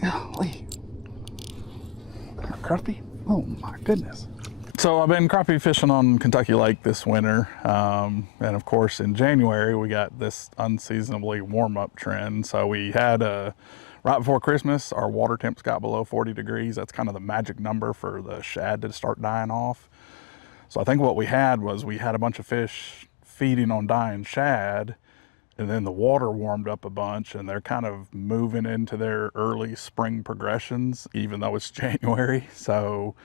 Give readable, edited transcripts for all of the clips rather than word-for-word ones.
Golly. Crappie? Oh my goodness. So I've been crappie fishing on Kentucky Lake this winter. And of course in January we got this unseasonably warm up trend. So we had right before Christmas, our water temps got below 40 degrees. That's kind of the magic number for the shad to start dying off. So I think what we had was we had a bunch of fish feeding on dying shad, and then the water warmed up a bunch and they're kind of moving into their early spring progressions, even though it's January. So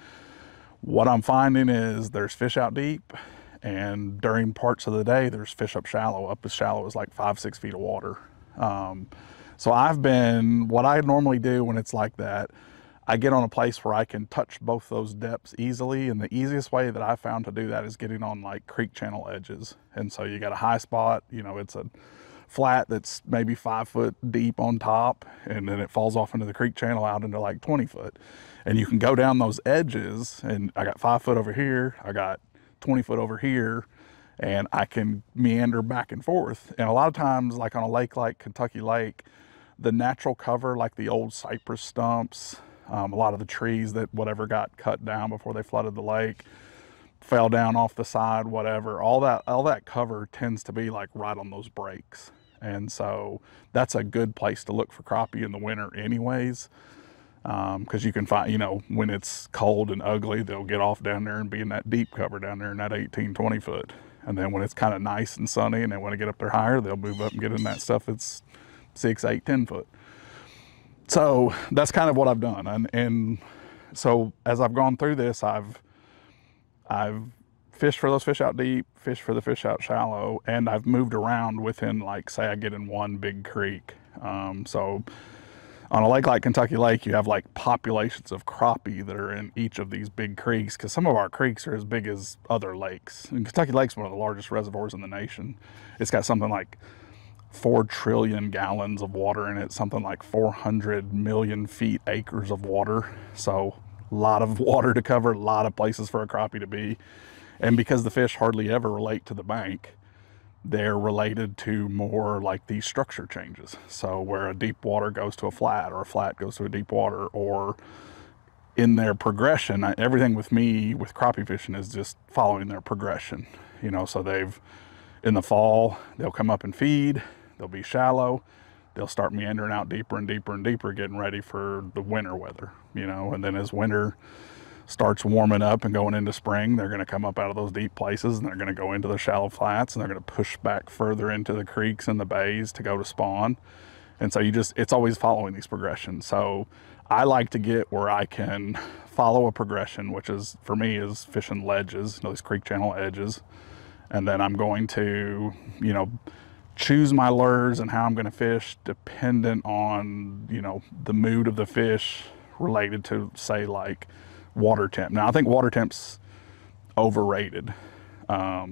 what I'm finding is there's fish out deep, and during parts of the day, there's fish up as shallow as like 5-6 feet of water. So what I normally do when it's like that, I get on a place where I can touch both those depths easily. And the easiest way that I found to do that is getting on like creek channel edges. And so you got a high spot, it's a flat that's maybe 5 foot deep on top, and then it falls off into the creek channel out into like 20 foot. And you can go down those edges, and I got 5 foot over here, I got 20 foot over here, and I can meander back and forth. And a lot of times, like on a lake like Kentucky Lake, the natural cover, like the old cypress stumps, a lot of the trees that whatever got cut down before they flooded the lake, fell down off the side, whatever, all that cover tends to be like right on those breaks. And so that's a good place to look for crappie in the winter anyways, because you can find, when it's cold and ugly, they'll get off down there and be in that deep cover down there in that 18-20 foot. And then when it's kind of nice and sunny and they want to get up there higher, they'll move up and get in that stuff that's 6, 8, 10 foot. So that's kind of what I've done. And so as I've gone through this, I've fished for those fish out deep, fished for the fish out shallow, and I've moved around within, like, say I get in one big creek. So on a lake like Kentucky Lake, you have like populations of crappie that are in each of these big creeks, because some of our creeks are as big as other lakes. And Kentucky Lake's one of the largest reservoirs in the nation. It's got something like 4 trillion gallons of water in it, something like 400 million acres of water. So a lot of water to cover, a lot of places for a crappie to be. And because the fish hardly ever relate to the bank, they're related to more like these structure changes. So where a deep water goes to a flat, or a flat goes to a deep water, or in their progression, everything with me with crappie fishing is just following their progression. So in the fall, they'll come up and feed, they'll be shallow, they'll start meandering out deeper and deeper and deeper, getting ready for the winter weather, and then as winter starts warming up and going into spring, they're going to come up out of those deep places and they're going to go into the shallow flats, and they're going to push back further into the creeks and the bays to go to spawn. And so it's always following these progressions. So I like to get where I can follow a progression, which is, for me, is fishing ledges, these creek channel edges. And then I'm going to, choose my lures and how I'm going to fish dependent on, the mood of the fish related to, say, like water temp. Now, I think water temp's overrated,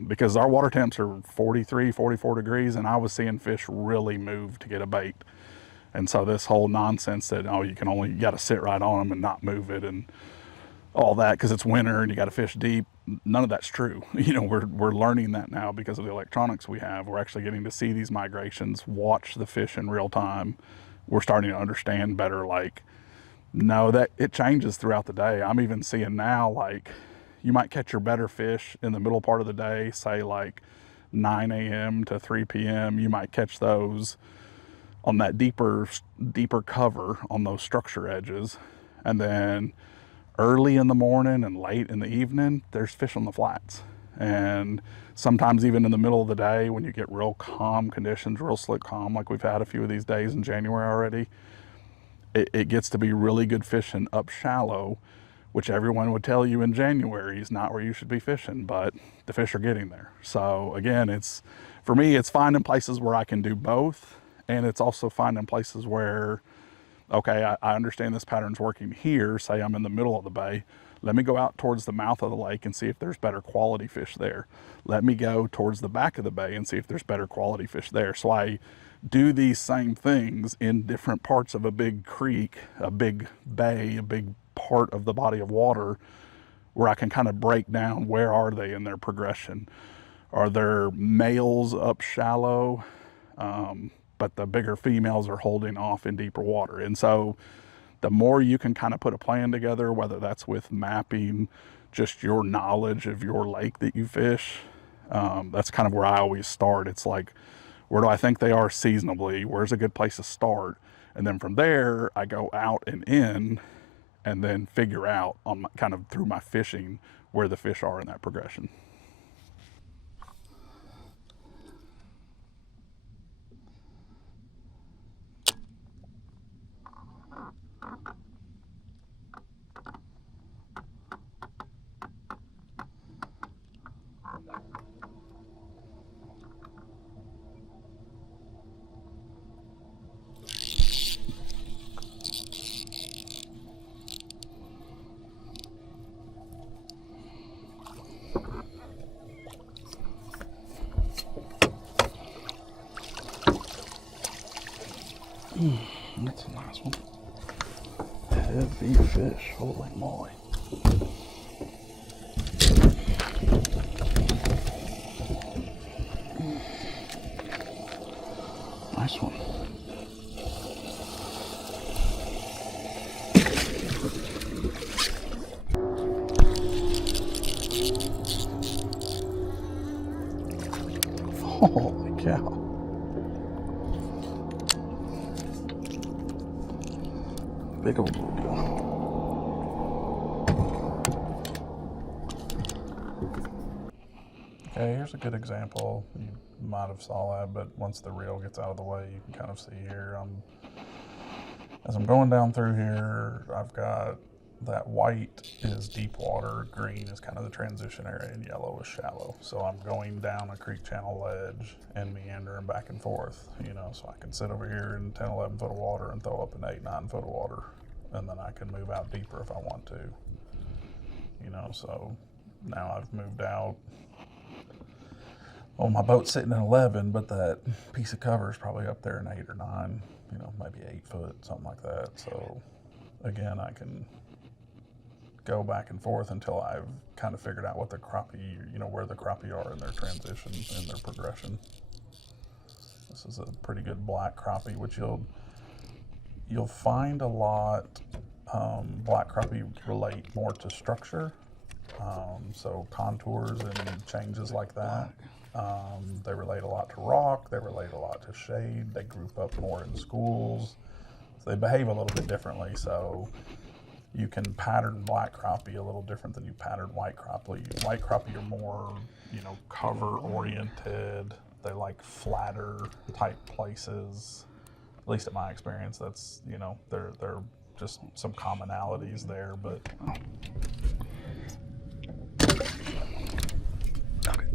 because our water temps are 43, 44 degrees, and I was seeing fish really move to get a bait. And so this whole nonsense that, you got to sit right on them and not move it and all that because it's winter and you got to fish deep, none of that's true. We're learning that now because of the electronics we have. We're actually getting to see these migrations, watch the fish in real time. We're starting to understand better, like, no, that it changes throughout the day. I'm even seeing now, like, you might catch your better fish in the middle part of the day, say like 9 a.m. to 3 p.m. You might catch those on that deeper cover on those structure edges. And then early in the morning and late in the evening, there's fish on the flats. And sometimes even in the middle of the day when you get real calm conditions, real slick calm, like we've had a few of these days in January already, it gets to be really good fishing up shallow, which everyone would tell you in January is not where you should be fishing, but the fish are getting there. So again, for me, it's finding places where I can do both, and it's also finding places where, okay, I understand this pattern's working here. Say I'm in the middle of the bay. Let me go out towards the mouth of the lake and see if there's better quality fish there. Let me go towards the back of the bay and see if there's better quality fish there. So I do these same things in different parts of a big creek, a big bay, a big part of the body of water, where I can kind of break down where are they in their progression. Are there males up shallow, but the bigger females are holding off in deeper water? And so the more you can kind of put a plan together, whether that's with mapping just your knowledge of your lake that you fish, that's kind of where I always start. It's like, where do I think they are seasonably? Where's a good place to start? And then from there, I go out and in and then figure out on my, kind of through my fishing where the fish are in that progression. That's a nice one. Heavy fish, holy moly. Nice one. Holy cow. Big old bluegill. Okay, here's a good example. You might have saw that, but once the reel gets out of the way, you can kind of see here. As I'm going down through here, I've got that white is deep water, green is kind of the transition area, and yellow is shallow. So I'm going down a creek channel ledge and meandering back and forth, you know, so I can sit over here in 10, 11 foot of water and throw up an 8, 9 foot of water. And then I can move out deeper if I want to, you know, so now I've moved out. Well, my boat's sitting at 11, but that piece of cover is probably up there in 8 or 9, you know, maybe 8 foot, something like that. So again, I can go back and forth until I've kind of figured out what the crappie, you know, where the crappie are in their transition, in their progression. This is a pretty good black crappie, which you'll find a lot. Black crappie relate more to structure, so contours and changes like that. They relate a lot to rock, they relate a lot to shade, they group up more in schools, so they behave a little bit differently. So you can pattern black crappie a little different than you pattern white crappie. White crappie are more, you know, cover oriented, they like flatter type places. At least in my experience, that's, you know, they're just some commonalities there, but. Okay.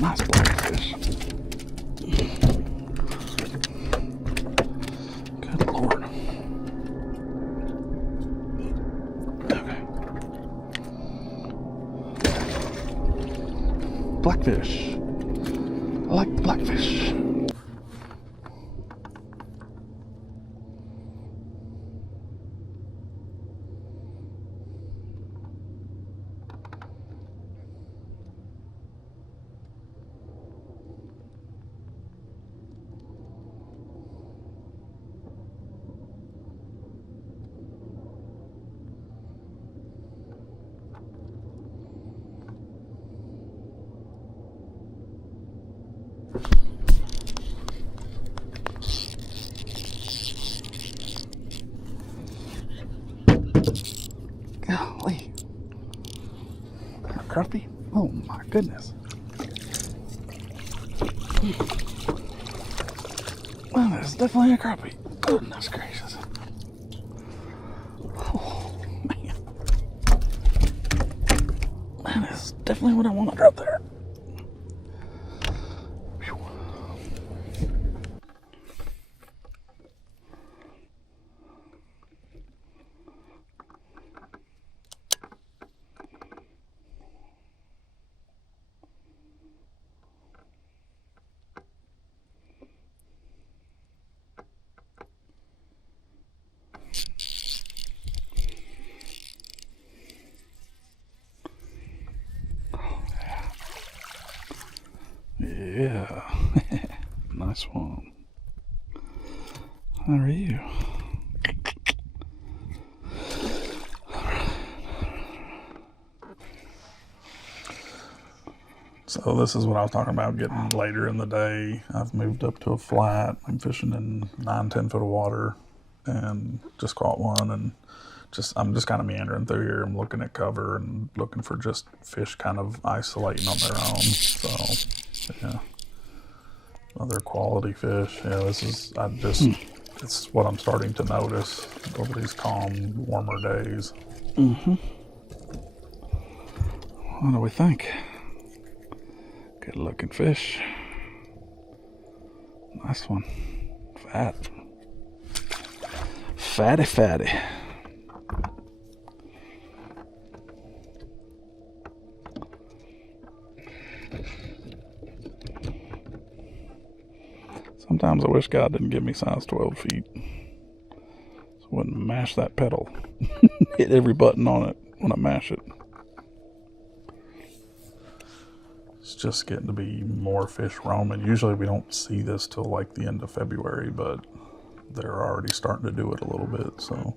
Nice blackfish. Good Lord. Okay. Blackfish. I like blackfish. Golly. Crappie? Oh my goodness. Well, that's definitely a crappie. Goodness gracious. Oh man. That is definitely what I want to drop there. Whew. Yeah. Nice one. How are you? So this is what I was talking about, getting later in the day. I've moved up to a flat. I'm fishing in 9-10 foot of water and just caught one, and I'm just kind of meandering through here. I'm looking at cover and looking for just fish kind of isolating on their own. So yeah, other quality fish. Yeah, it's what I'm starting to notice over these calm, warmer days. What do we think? Good looking fish. Nice one. Fat. Fatty, fatty. Sometimes I wish God didn't give me size 12 feet. So I wouldn't mash that pedal. Hit every button on it when I mash it. It's just getting to be more fish roaming. Usually we don't see this till like the end of February, but they're already starting to do it a little bit, so.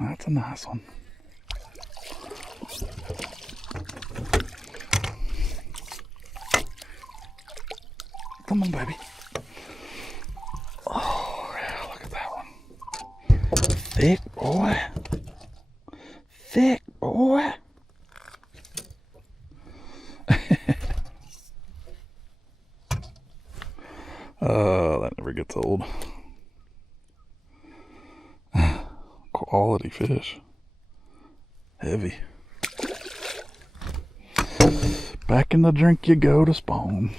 That's a nice one. Come on, baby. Oh, yeah, look at that one. Thick boy. Thick boy. That never gets old. Quality fish. Heavy. Back in the drink you go to spawn.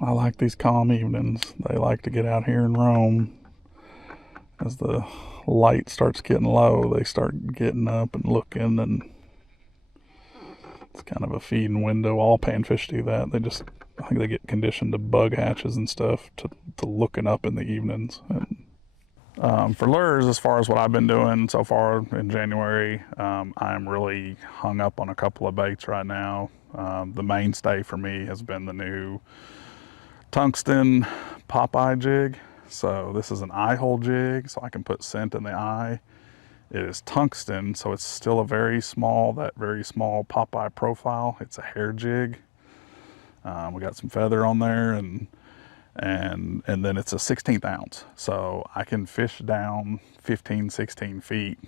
I like these calm evenings. They like to get out here and roam. As the light starts getting low, they start getting up and looking, and it's kind of a feeding window. All panfish do that. I think they get conditioned to bug hatches and stuff to looking up in the evenings. And for lures, as far as what I've been doing so far in January, I'm really hung up on a couple of baits right now. The mainstay for me has been the new tungsten Popeye jig. So this is an eye hole jig, so I can put scent in the eye. It is tungsten, so it's still that very small Popeye profile. It's a hair jig. We got some feather on there, and then it's a 1/16 ounce. So I can fish down 15, 16 feet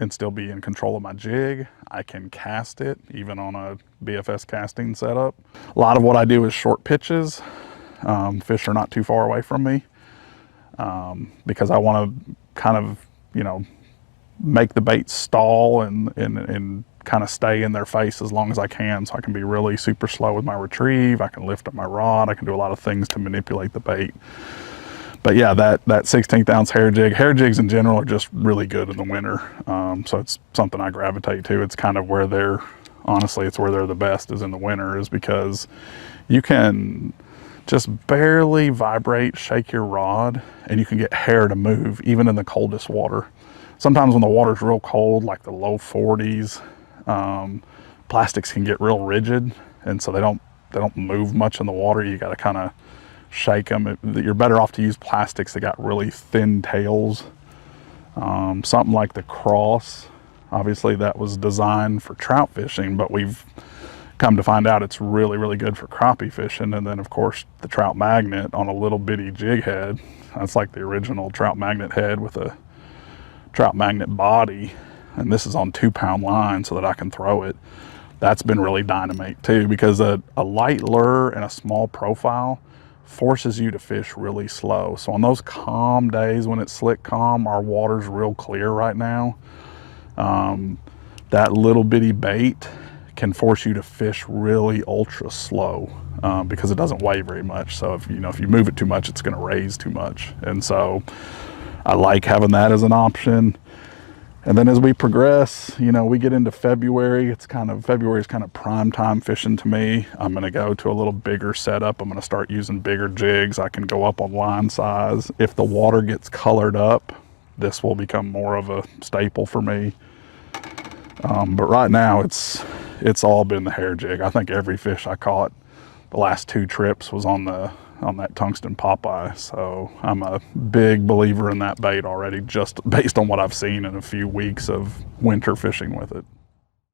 and still be in control of my jig. I can cast it even on a BFS casting setup. A lot of what I do is short pitches. Fish are not too far away from me because I want to kind of, you know, make the bait stall and kind of stay in their face as long as I can, so I can be really super slow with my retrieve. I can lift up my rod. I can do a lot of things to manipulate the bait. But yeah, that 16th ounce hair jigs in general are just really good in the winter. So it's something I gravitate to. It's kind of where honestly, it's where they're the best, is in the winter, is because you can just barely vibrate, shake your rod, and you can get hair to move even in the coldest water. Sometimes when the water's real cold, like the low 40s, plastics can get real rigid, and so they don't move much in the water. You got to kind of shake them. You're better off to use plastics that got really thin tails. Something like the Cross, obviously that was designed for trout fishing, but we've come to find out it's really, really good for crappie fishing. And then of course the Trout Magnet on a little bitty jig head. That's like the original Trout Magnet head with a Trout Magnet body, and this is on 2-pound line so that I can throw it. That's been really dynamite too, because a light lure and a small profile forces you to fish really slow. So on those calm days when it's slick calm, our water's real clear right now, that little bitty bait can force you to fish really ultra slow because it doesn't weigh very much. So if you move it too much, it's going to raise too much. And so I like having that as an option. And then as we progress, we get into February. February is kind of prime time fishing to me. I'm going to go to a little bigger setup. I'm going to start using bigger jigs. I can go up on line size. If the water gets colored up, this will become more of a staple for me. But right now it's all been the hair jig. I think every fish I caught the last 2 trips was on that tungsten Popeye. So I'm a big believer in that bait already, just based on what I've seen in a few weeks of winter fishing with it.